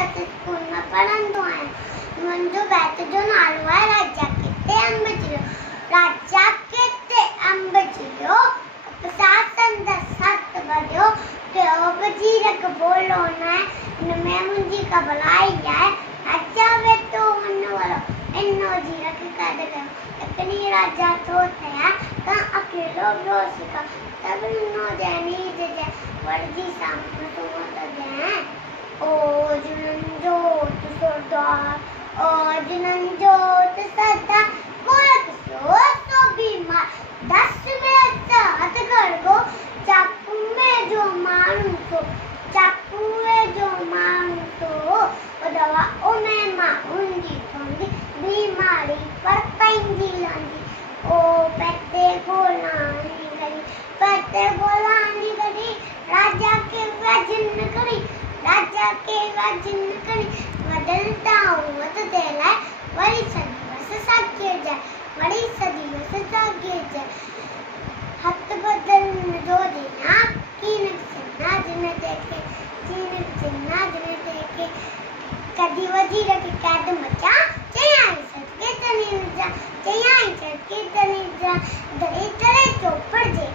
वैसे स्कूल में पढ़न तो आए मुंजो बैठ जो नालो है राजा किते अंब चिलो प्रशासन दा सत बजो ते वजीरक बोलो ना इनमें मुंजी का भलाई है अच्छा वे तो मनो वालो इन्नो जीरक कर दे इतनी राजा तो है का अकेलो रोज का तब नो जानी जे वर्दी शाम को तो दे ओ जुनंजो तो सरदार ओ जुनंजो तो सरदार कोरक सो बीमार 10 में साथ कर गो चाकू में जो मारू तो चाकू में जो मारू तो दवा उन्हें मारूंगी थोड़ी बीमारी पर पैंजी लांगी ओ पत्ते गोलानी करी राजा के वजन करी बदलता हूँ तो तेला बड़ी सदी वस साके जाए हथ बदल जो देना कीनक चिन्ना जिने देखे कदी वजीर के कैद मचा चयाई सदके तने जा दरे चोपड़ जे